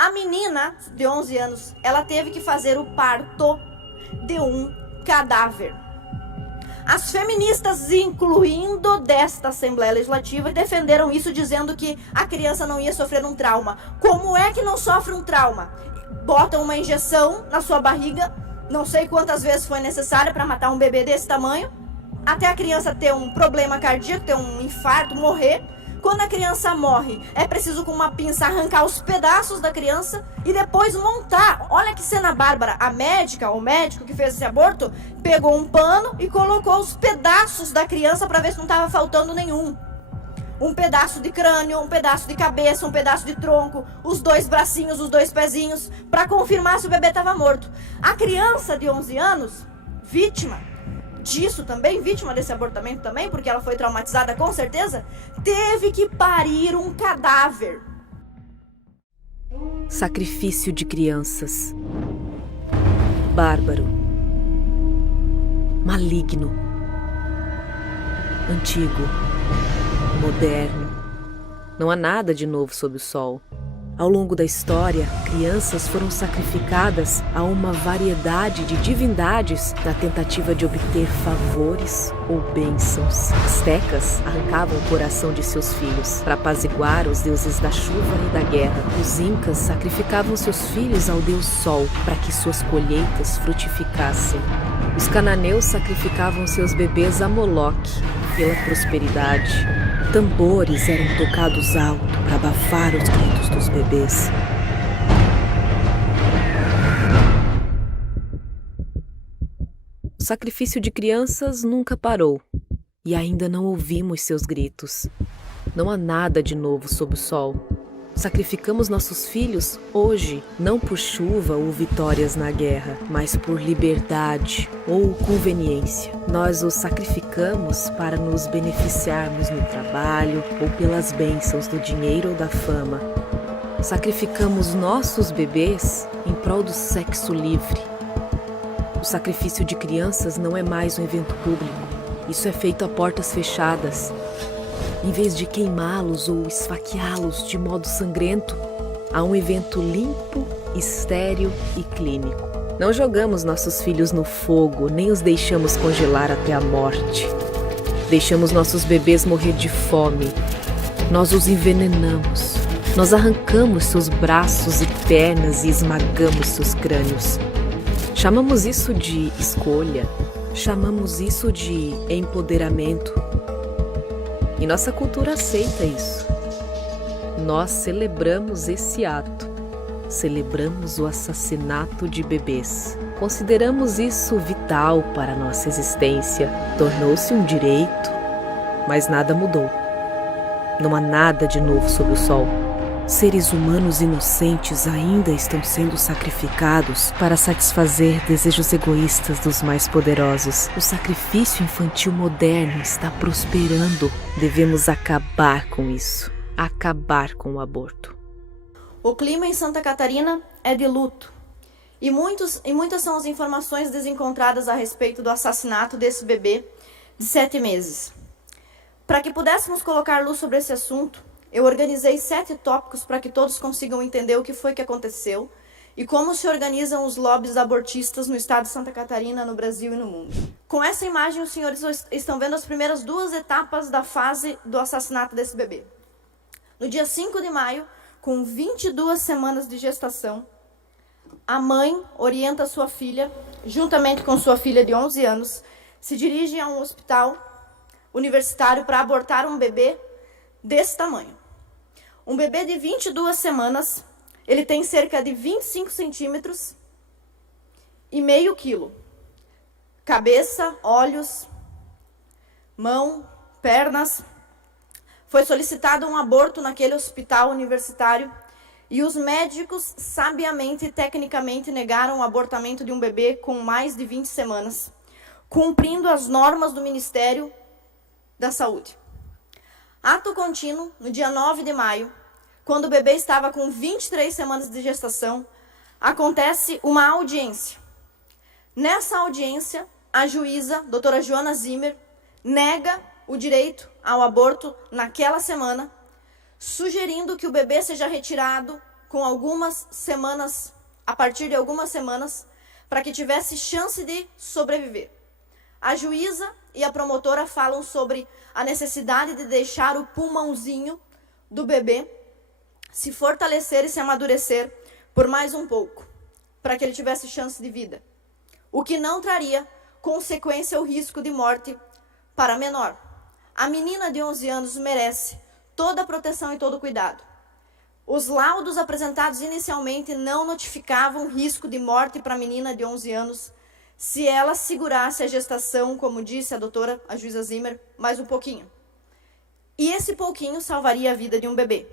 A menina de 11 anos, ela teve que fazer o parto de um cadáver. As feministas, incluindo desta Assembleia Legislativa, defenderam isso dizendo que a criança não ia sofrer um trauma. Como é que não sofre um trauma? Botam uma injeção na sua barriga, não sei quantas vezes foi necessária para matar um bebê desse tamanho, até a criança ter um problema cardíaco, ter um infarto, morrer. Quando a criança morre, é preciso com uma pinça arrancar os pedaços da criança e depois montar. Olha que cena bárbara. A médica, o médico que fez esse aborto, pegou um pano e colocou os pedaços da criança para ver se não estava faltando nenhum. Um pedaço de crânio, um pedaço de cabeça, um pedaço de tronco, os 2 bracinhos, os 2 pezinhos, para confirmar se o bebê estava morto. A criança de 11 anos, vítima disso também, vítima desse abortamento também, porque ela foi traumatizada com certeza, teve que parir um cadáver. Sacrifício de crianças. Bárbaro. Maligno. Antigo. Moderno. Não há nada de novo sob o sol. Ao longo da história, crianças foram sacrificadas a uma variedade de divindades na tentativa de obter favores ou bênçãos. Astecas arrancavam o coração de seus filhos para apaziguar os deuses da chuva e da guerra. Os incas sacrificavam seus filhos ao deus Sol para que suas colheitas frutificassem. Os cananeus sacrificavam seus bebês a Moloque pela prosperidade. Tambores eram tocados alto para abafar os gritos dos bebês. O sacrifício de crianças nunca parou e ainda não ouvimos seus gritos. Não há nada de novo sob o sol. Sacrificamos nossos filhos hoje, não por chuva ou vitórias na guerra, mas por liberdade ou conveniência. Nós os sacrificamos para nos beneficiarmos no trabalho ou pelas bênçãos do dinheiro ou da fama. Sacrificamos nossos bebês em prol do sexo livre. O sacrifício de crianças não é mais um evento público. Isso é feito a portas fechadas. Em vez de queimá-los ou esfaqueá-los de modo sangrento, há um evento limpo, estéril e clínico. Não jogamos nossos filhos no fogo, nem os deixamos congelar até a morte. Deixamos nossos bebês morrer de fome. Nós os envenenamos. Nós arrancamos seus braços e pernas e esmagamos seus crânios. Chamamos isso de escolha. Chamamos isso de empoderamento. E nossa cultura aceita isso. Nós celebramos esse ato. Celebramos o assassinato de bebês. Consideramos isso vital para a nossa existência. Tornou-se um direito, mas nada mudou. Não há nada de novo sob o sol. Seres humanos inocentes ainda estão sendo sacrificados para satisfazer desejos egoístas dos mais poderosos. O sacrifício infantil moderno está prosperando. Devemos acabar com isso. Acabar com o aborto. O clima em Santa Catarina é de luto. E muitas são as informações desencontradas a respeito do assassinato desse bebê de 7 meses. Para que pudéssemos colocar luz sobre esse assunto, eu organizei 7 tópicos para que todos consigam entender o que foi que aconteceu e como se organizam os lobbies abortistas no estado de Santa Catarina, no Brasil e no mundo. Com essa imagem, os senhores estão vendo as primeiras 2 etapas da fase do assassinato desse bebê. No dia 5 de maio, com 22 semanas de gestação, a mãe orienta sua filha, juntamente com sua filha de 11 anos, se dirige a um hospital universitário para abortar um bebê desse tamanho. Um bebê de 22 semanas, ele tem cerca de 25 centímetros e meio quilo. Cabeça, olhos, mão, pernas. Foi solicitado um aborto naquele hospital universitário e os médicos sabiamente e tecnicamente negaram o abortamento de um bebê com mais de 20 semanas, cumprindo as normas do Ministério da Saúde. Ato contínuo, no dia 9 de maio, quando o bebê estava com 23 semanas de gestação, acontece uma audiência. Nessa audiência, a juíza, doutora Joana Zimmer, nega o direito ao aborto naquela semana, sugerindo que o bebê seja retirado com algumas semanas, a partir de algumas semanas, para que tivesse chance de sobreviver. A juíza e a promotora falam sobre a necessidade de deixar o pulmãozinho do bebê se fortalecer e se amadurecer por mais um pouco, para que ele tivesse chance de vida, o que não traria consequência ou risco de morte para a menor. A menina de 11 anos merece toda a proteção e todo o cuidado. Os laudos apresentados inicialmente não notificavam risco de morte para a menina de 11 anos se ela segurasse a gestação, como disse a juíza Zimmer, mais um pouquinho. E esse pouquinho salvaria a vida de um bebê.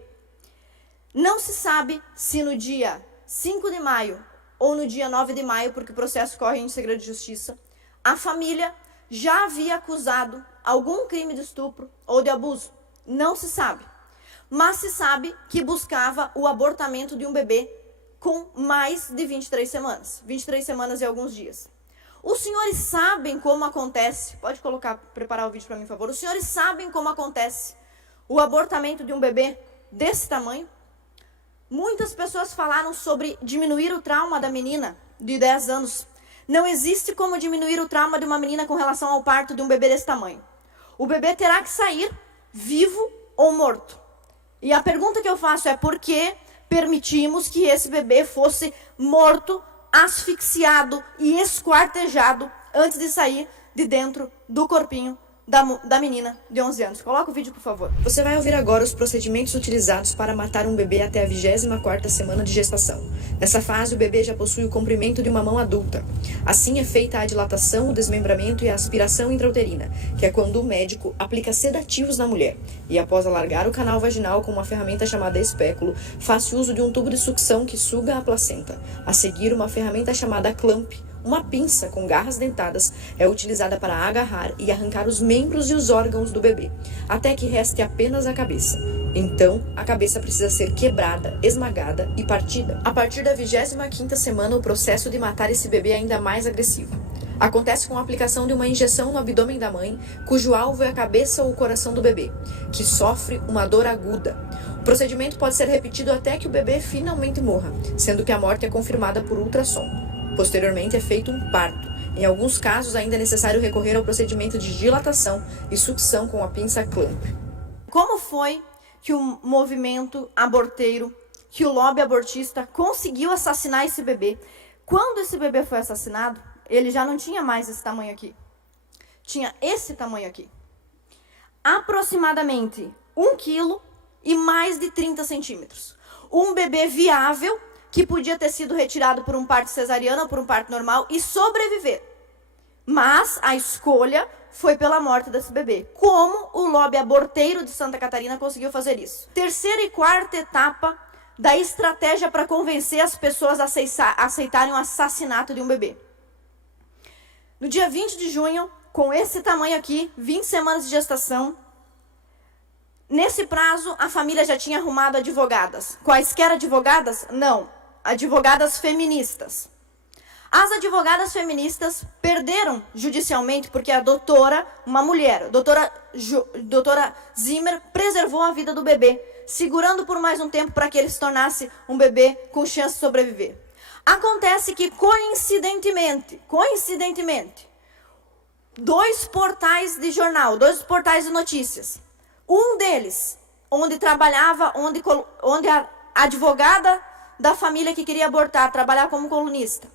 Não se sabe se no dia 5 de maio ou no dia 9 de maio, porque o processo corre em segredo de justiça, a família já havia acusado algum crime de estupro ou de abuso. Não se sabe. Mas se sabe que buscava o abortamento de um bebê com mais de 23 semanas. 23 semanas e alguns dias. Os senhores sabem como acontece, pode preparar o vídeo para mim, por favor. Os senhores sabem como acontece o abortamento de um bebê desse tamanho? Muitas pessoas falaram sobre diminuir o trauma da menina de 10 anos. Não existe como diminuir o trauma de uma menina com relação ao parto de um bebê desse tamanho. O bebê terá que sair vivo ou morto. E a pergunta que eu faço é por que permitimos que esse bebê fosse morto, asfixiado e esquartejado antes de sair de dentro do corpinho da menina de 11 anos. Coloca o vídeo, por favor. Você vai ouvir agora os procedimentos utilizados para matar um bebê até a 24ª semana de gestação. Nessa fase, o bebê já possui o comprimento de uma mão adulta. Assim é feita a dilatação, o desmembramento e a aspiração intrauterina, que é quando o médico aplica sedativos na mulher. E após alargar o canal vaginal com uma ferramenta chamada espéculo, faz uso de um tubo de sucção que suga a placenta. A seguir, uma ferramenta chamada clamp, uma pinça com garras dentadas, é utilizada para agarrar e arrancar os membros e os órgãos do bebê, até que reste apenas a cabeça. Então, a cabeça precisa ser quebrada, esmagada e partida. A partir da 25ª semana, o processo de matar esse bebê é ainda mais agressivo. Acontece com a aplicação de uma injeção no abdômen da mãe, cujo alvo é a cabeça ou o coração do bebê, que sofre uma dor aguda. O procedimento pode ser repetido até que o bebê finalmente morra, sendo que a morte é confirmada por ultrassom. Posteriormente é feito um parto. Em alguns casos ainda é necessário recorrer ao procedimento de dilatação e sucção com a pinça clamp. Como foi que o movimento aborteiro, que o lobby abortista conseguiu assassinar esse bebê? Quando esse bebê foi assassinado, ele já não tinha mais esse tamanho aqui. Tinha esse tamanho aqui. Aproximadamente 1 quilo e mais de 30 centímetros. Um bebê viável que podia ter sido retirado por um parto cesariano ou por um parto normal e sobreviver. Mas a escolha foi pela morte desse bebê. Como o lobby aborteiro de Santa Catarina conseguiu fazer isso? Terceira e quarta etapa da estratégia para convencer as pessoas a aceitarem o assassinato de um bebê. No dia 20 de junho, com esse tamanho aqui, 20 semanas de gestação, nesse prazo, a família já tinha arrumado advogadas. Quaisquer advogadas? Não. Advogadas feministas. As advogadas feministas perderam judicialmente porque a doutora, uma mulher, a doutora Zimmer, preservou a vida do bebê, segurando por mais um tempo para que ele se tornasse um bebê com chance de sobreviver. Acontece que, coincidentemente, 2 portais de jornal, 2 portais de notícias, um deles, onde a advogada da família que queria abortar, trabalhar como colunista.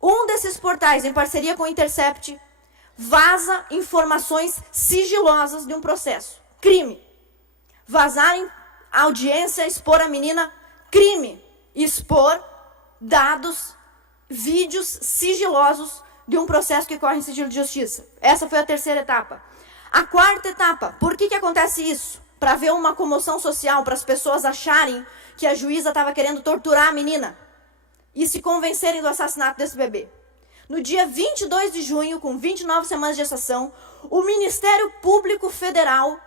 Um desses portais, em parceria com o Intercept, vaza informações sigilosas de um processo. Crime. Vazar a audiência, expor a menina, crime. Expor dados, vídeos sigilosos de um processo que corre em sigilo de justiça. Essa foi a terceira etapa. A quarta etapa, por que acontece isso? Para haver uma comoção social, para as pessoas acharem que a juíza estava querendo torturar a menina e se convencerem do assassinato desse bebê. No dia 22 de junho, com 29 semanas de gestação, o Ministério Público Federal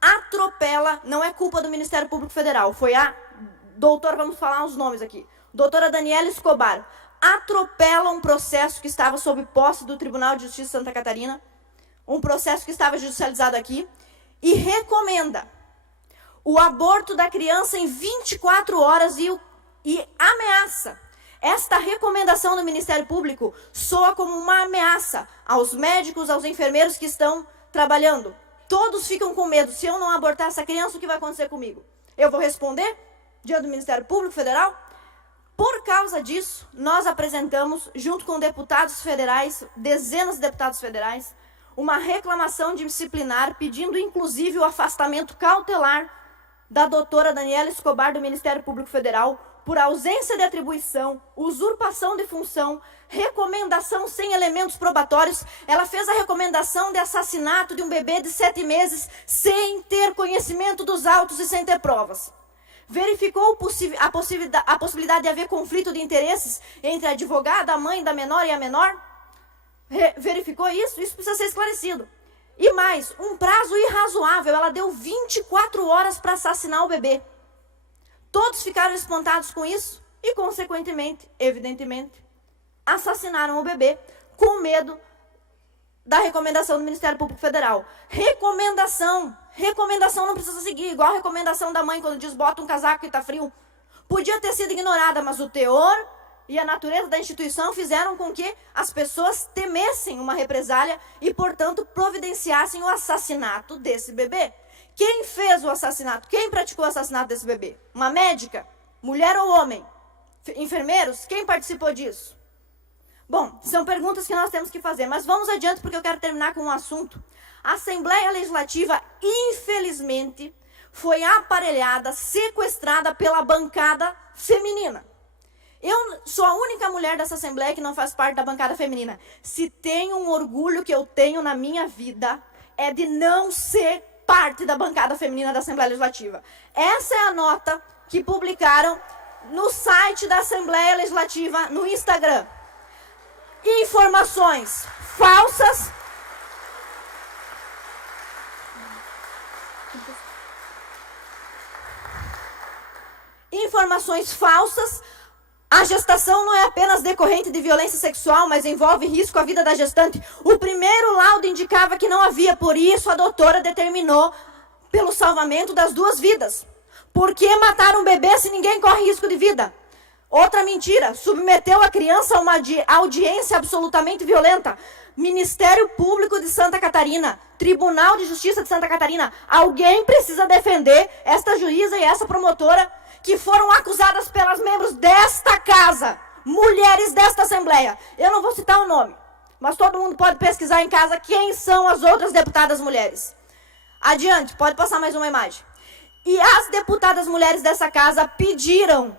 atropela, não é culpa do Ministério Público Federal, foi a doutora, vamos falar os nomes aqui, doutora Daniela Escobar, atropela um processo que estava sob posse do Tribunal de Justiça de Santa Catarina, um processo que estava judicializado aqui, e recomenda o aborto da criança em 24 horas e ameaça. Esta recomendação do Ministério Público soa como uma ameaça aos médicos, aos enfermeiros que estão trabalhando. Todos ficam com medo. Se eu não abortar essa criança, o que vai acontecer comigo? Eu vou responder diante do Ministério Público Federal? Por causa disso, nós apresentamos, junto com deputados federais, dezenas de deputados federais, uma reclamação disciplinar pedindo, inclusive, o afastamento cautelar da doutora Daniela Escobar do Ministério Público Federal por ausência de atribuição, usurpação de função, recomendação sem elementos probatórios. Ela fez a recomendação de assassinato de um bebê de 7 meses sem ter conhecimento dos autos e sem ter provas. Verificou a possibilidade de haver conflito de interesses entre a advogada, a mãe da menor e a menor? Verificou isso? Isso precisa ser esclarecido. E mais, um prazo irrazoável. Ela deu 24 horas para assassinar o bebê. Todos ficaram espantados com isso e, consequentemente, evidentemente, assassinaram o bebê com medo da recomendação do Ministério Público Federal. Recomendação não precisa seguir, igual a recomendação da mãe quando diz bota um casaco que está frio. Podia ter sido ignorada, mas o teor e a natureza da instituição fizeram com que as pessoas temessem uma represália e, portanto, providenciassem o assassinato desse bebê. Quem fez o assassinato? Quem praticou o assassinato desse bebê? Uma médica? Mulher ou homem? Enfermeiros? Quem participou disso? Bom, são perguntas que nós temos que fazer, mas vamos adiante porque eu quero terminar com um assunto. A Assembleia Legislativa, infelizmente, foi aparelhada, sequestrada pela bancada feminina. Eu sou a única mulher dessa Assembleia que não faz parte da bancada feminina. Se tem um orgulho que eu tenho na minha vida, é de não ser parte da bancada feminina da Assembleia Legislativa. Essa é a nota que publicaram no site da Assembleia Legislativa, no Instagram. Informações falsas. Informações falsas. A gestação não é apenas decorrente de violência sexual, mas envolve risco à vida da gestante. O primeiro laudo indicava que não havia, por isso a doutora determinou pelo salvamento das 2 vidas. Por que matar um bebê se ninguém corre risco de vida? Outra mentira, submeteu a criança a uma audiência absolutamente violenta. Ministério Público de Santa Catarina, Tribunal de Justiça de Santa Catarina, alguém precisa defender esta juíza e essa promotora que foram acusadas pelas membros desta casa, mulheres desta Assembleia. Eu não vou citar o nome, mas todo mundo pode pesquisar em casa quem são as outras deputadas mulheres. Adiante, pode passar mais uma imagem. E as deputadas mulheres dessa casa pediram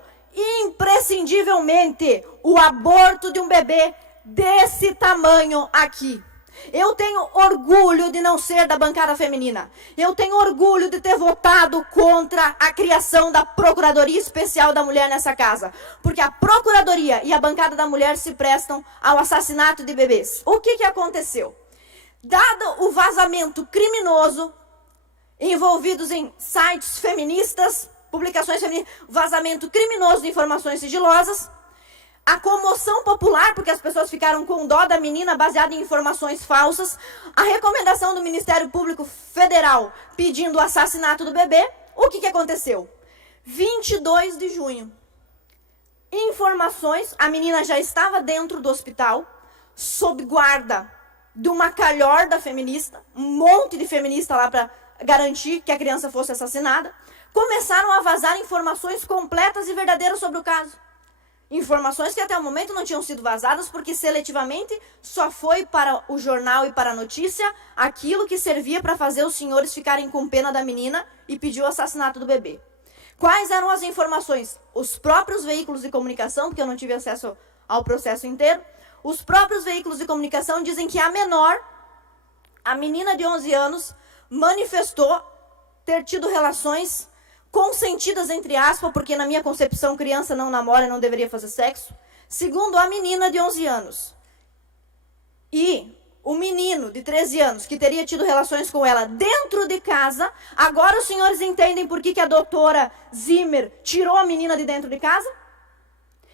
imprescindivelmente o aborto de um bebê desse tamanho aqui. Eu tenho orgulho de não ser da bancada feminina. Eu tenho orgulho de ter votado contra a criação da Procuradoria Especial da Mulher nessa casa. Porque a Procuradoria e a bancada da mulher se prestam ao assassinato de bebês. O que aconteceu? Dado o vazamento criminoso, envolvidos em sites feministas, publicações feministas, vazamento criminoso de informações sigilosas, a comoção popular, porque as pessoas ficaram com dó da menina baseada em informações falsas, a recomendação do Ministério Público Federal pedindo o assassinato do bebê, o que aconteceu? 22 de junho, informações, a menina já estava dentro do hospital, sob guarda de uma calhorda feminista, um monte de feminista lá para garantir que a criança fosse assassinada, começaram a vazar informações completas e verdadeiras sobre o caso. Informações que até o momento não tinham sido vazadas porque seletivamente só foi para o jornal e para a notícia aquilo que servia para fazer os senhores ficarem com pena da menina e pedir o assassinato do bebê. Quais eram as informações? Os próprios veículos de comunicação, porque eu não tive acesso ao processo inteiro, os próprios veículos de comunicação dizem que a menor, a menina de 11 anos, manifestou ter tido relações consentidas, entre aspas, porque na minha concepção criança não namora e não deveria fazer sexo, segundo a menina de 11 anos. E o menino de 13 anos que teria tido relações com ela dentro de casa, agora os senhores entendem por que a doutora Zimmer tirou a menina de dentro de casa?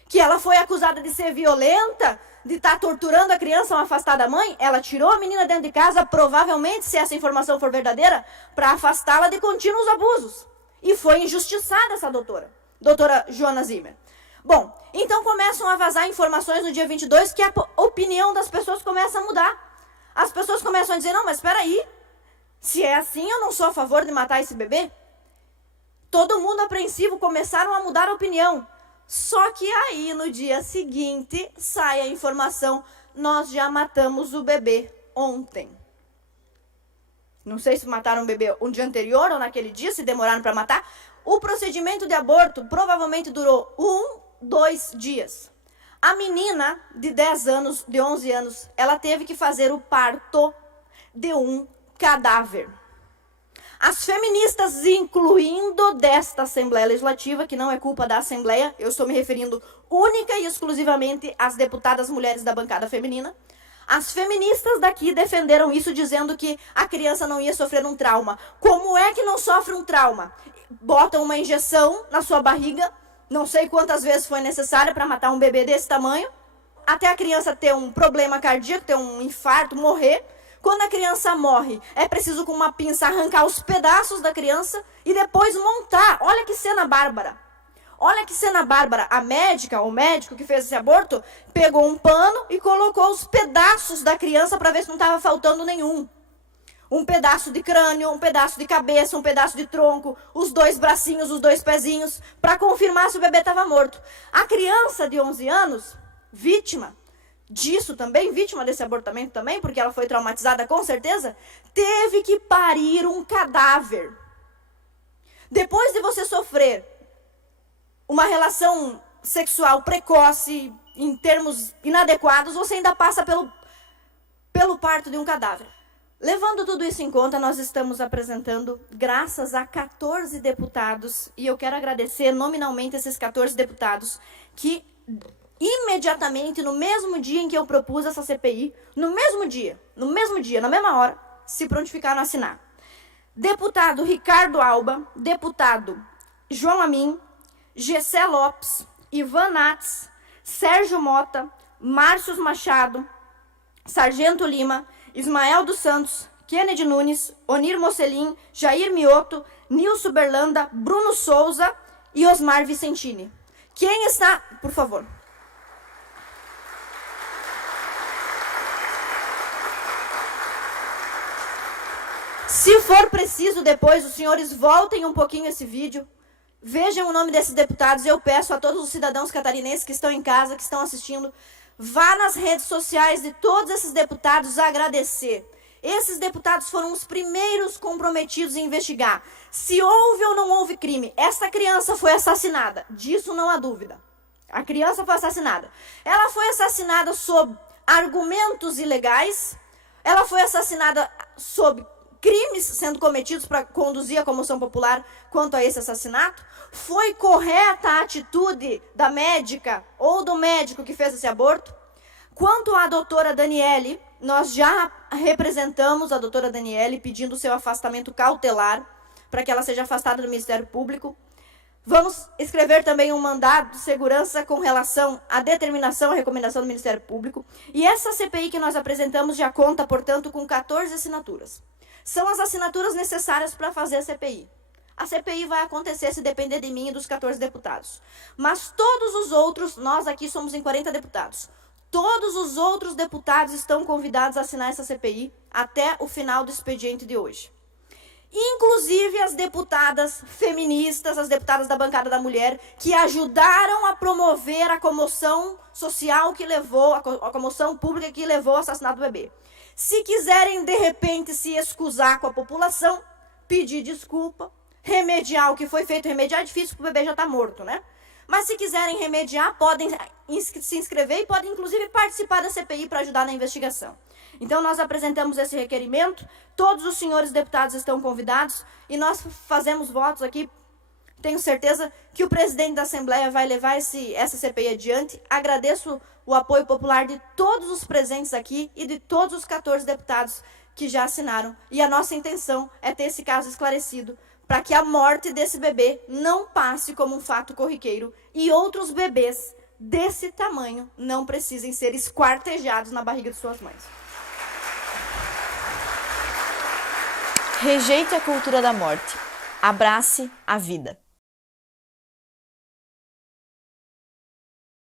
Que ela foi acusada de ser violenta, de estar torturando a criança ao afastar da mãe? Ela tirou a menina dentro de casa, provavelmente, se essa informação for verdadeira, para afastá-la de contínuos abusos. E foi injustiçada essa doutora Joana Zimmer. Bom, então começam a vazar informações no dia 22 que a opinião das pessoas começa a mudar. As pessoas começam a dizer, não, mas espera aí, se é assim, eu não sou a favor de matar esse bebê. Todo mundo apreensivo começaram a mudar a opinião. Só que aí, no dia seguinte, sai a informação, nós já matamos o bebê ontem. Não sei se mataram o bebê um dia anterior ou naquele dia, se demoraram para matar. O procedimento de aborto provavelmente durou 2 dias. A menina de 10 anos, de 11 anos, ela teve que fazer o parto de um cadáver. As feministas, incluindo desta Assembleia Legislativa, que não é culpa da Assembleia, eu estou me referindo única e exclusivamente às deputadas mulheres da bancada feminina, as feministas daqui defenderam isso dizendo que a criança não ia sofrer um trauma. Como é que não sofre um trauma? Botam uma injeção na sua barriga, não sei quantas vezes foi necessária para matar um bebê desse tamanho, até a criança ter um problema cardíaco, ter um infarto, morrer. Quando a criança morre, é preciso com uma pinça arrancar os pedaços da criança e depois montar. Olha que cena bárbara. Olha que cena bárbara. A médica, o médico que fez esse aborto, pegou um pano e colocou os pedaços da criança para ver se não estava faltando nenhum. Um pedaço de crânio, um pedaço de cabeça, um pedaço de tronco, os 2 bracinhos, os 2 pezinhos, para confirmar se o bebê estava morto. A criança de 11 anos, vítima disso também, vítima desse abortamento também, porque ela foi traumatizada com certeza, teve que parir um cadáver. Depois de você sofrer uma relação sexual precoce, em termos inadequados, você ainda passa pelo parto de um cadáver. Levando tudo isso em conta, nós estamos apresentando, graças a 14 deputados, e eu quero agradecer nominalmente esses 14 deputados, que imediatamente, no mesmo dia em que eu propus essa CPI, no mesmo dia, na mesma hora, se prontificaram a assinar. Deputado Ricardo Alba, deputado João Amin, Gessé Lopes, Ivan Nats, Sérgio Mota, Márcio Machado, Sargento Lima, Ismael dos Santos, Kennedy Nunes, Onir Mocelin, Jair Mioto, Nilson Berlanda, Bruno Souza e Osmar Vicentini. Quem está... Por favor. Se for preciso, depois, os senhores voltem um pouquinho esse vídeo, vejam o nome desses deputados. Eu peço a todos os cidadãos catarinenses que estão em casa, que estão assistindo, vá nas redes sociais de todos esses deputados agradecer. Esses deputados foram os primeiros comprometidos em investigar se houve ou não houve crime. Essa criança foi assassinada, disso não há dúvida. A criança foi assassinada. Ela foi assassinada sob argumentos ilegais, ela foi assassinada sob crimes sendo cometidos para conduzir a comoção popular quanto a esse assassinato. Foi correta a atitude da médica ou do médico que fez esse aborto? Quanto à doutora Daniele, nós já representamos a doutora Daniele pedindo seu afastamento cautelar para que ela seja afastada do Ministério Público. Vamos escrever também um mandado de segurança com relação à determinação e recomendação do Ministério Público. E essa CPI que nós apresentamos já conta, portanto, com 14 assinaturas. São as assinaturas necessárias para fazer a CPI. A CPI vai acontecer se depender de mim e dos 14 deputados. Mas todos os outros, nós aqui somos em 40 deputados, todos os outros deputados estão convidados a assinar essa CPI até o final do expediente de hoje. Inclusive as deputadas feministas, as deputadas da bancada da mulher, que ajudaram a promover a comoção social que levou, a comoção pública que levou ao assassinato do bebê. Se quiserem, de repente, se excusar com a população, pedir desculpa, remediar o que foi feito. Remediar é difícil porque o bebê já está morto, né? Mas se quiserem remediar, podem se inscrever e podem, inclusive, participar da CPI para ajudar na investigação. Então, nós apresentamos esse requerimento, todos os senhores deputados estão convidados e nós fazemos votos aqui. Tenho certeza que o presidente da Assembleia vai levar essa CPI adiante. Agradeço o apoio popular de todos os presentes aqui e de todos os 14 deputados que já assinaram. E a nossa intenção é ter esse caso esclarecido para que a morte desse bebê não passe como um fato corriqueiro e outros bebês desse tamanho não precisem ser esquartejados na barriga de suas mães. Rejeite a cultura da morte. Abrace a vida.